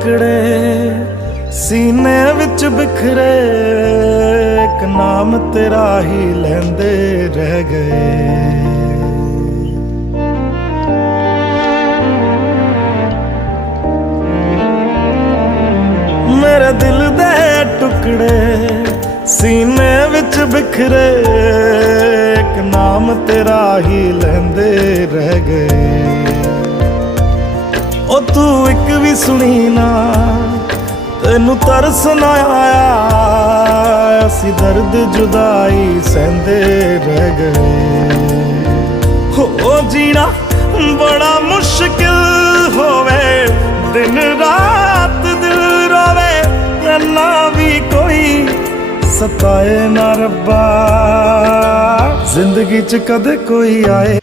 टुकड़े सीने विच बिखरे, एक नाम तेरा ही लैंदे रह गए। मेरे दिल दे टुकड़े सीने विच बिखरे, एक नाम तेरा ही लैंदे रह गए। ओ तू एक भी सुनी ना, तेनू तरस ना आया, असी दर्द जुदाई सहंदे रह गए। हो जीना बड़ा मुश्किल होवे, दिन रात दिल रोवे, ना भी कोई सताए ना रब्बा, जिंदगी च कदे कोई आए।